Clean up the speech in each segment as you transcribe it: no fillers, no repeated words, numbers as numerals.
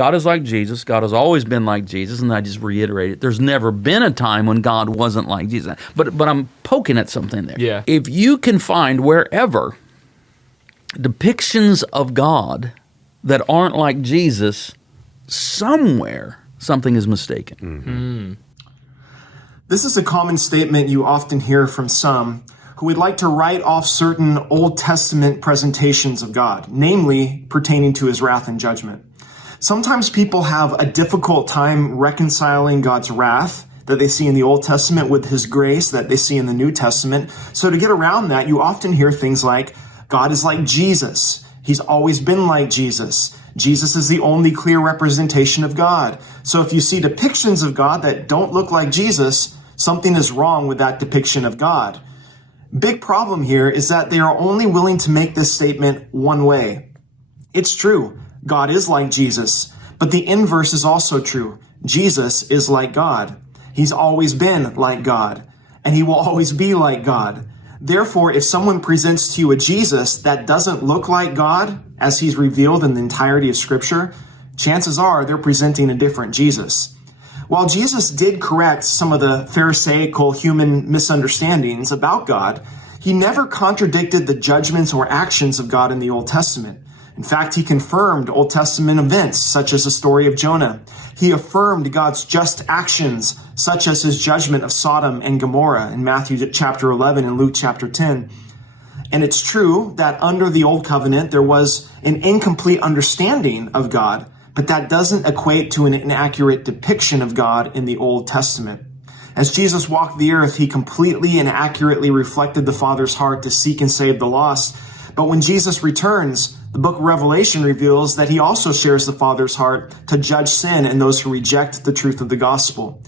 God is like Jesus. God has always been like Jesus, and I just reiterate it. There's never been a time when God wasn't like Jesus. But I'm poking at something there. Yeah. If you can find wherever depictions of God that aren't like Jesus, somewhere something is mistaken. This is a common statement you often hear from some who would like to write off certain Old Testament presentations of God, namely pertaining to his wrath and judgment. Sometimes people have a difficult time reconciling God's wrath that they see in the Old Testament with his grace that they see in the New Testament. So to get around that, you often hear things like, God is like Jesus. He's always been like Jesus. Jesus is the only clear representation of God. So if you see depictions of God that don't look like Jesus, something is wrong with that depiction of God. Big problem here is that they are only willing to make this statement one way. It's true, God is like Jesus, but the inverse is also true. Jesus is like God. He's always been like God, and he will always be like God. Therefore, if someone presents to you a Jesus that doesn't look like God as he's revealed in the entirety of Scripture, chances are they're presenting a different Jesus. While Jesus did correct some of the Pharisaical human misunderstandings about God, he never contradicted the judgments or actions of God in the Old Testament. In fact, he confirmed Old Testament events, such as the story of Jonah. He affirmed God's just actions, such as his judgment of Sodom and Gomorrah in Matthew chapter 11 and Luke chapter 10. And it's true that under the Old Covenant, there was an incomplete understanding of God, but that doesn't equate to an inaccurate depiction of God in the Old Testament. As Jesus walked the earth, he completely and accurately reflected the Father's heart to seek and save the lost. But when Jesus returns, the book of Revelation reveals that he also shares the Father's heart to judge sin and those who reject the truth of the gospel.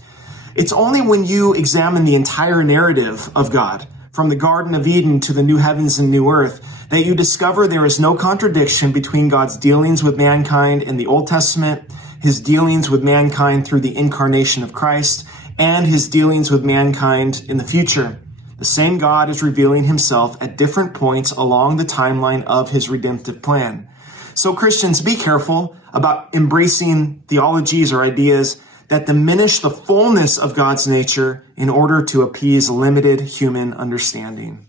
It's only when you examine the entire narrative of God, from the Garden of Eden to the new heavens and new earth, that you discover there is no contradiction between God's dealings with mankind in the Old Testament, his dealings with mankind through the incarnation of Christ, and his dealings with mankind in the future. The same God is revealing himself at different points along the timeline of his redemptive plan. So Christians, be careful about embracing theologies or ideas that diminish the fullness of God's nature in order to appease limited human understanding.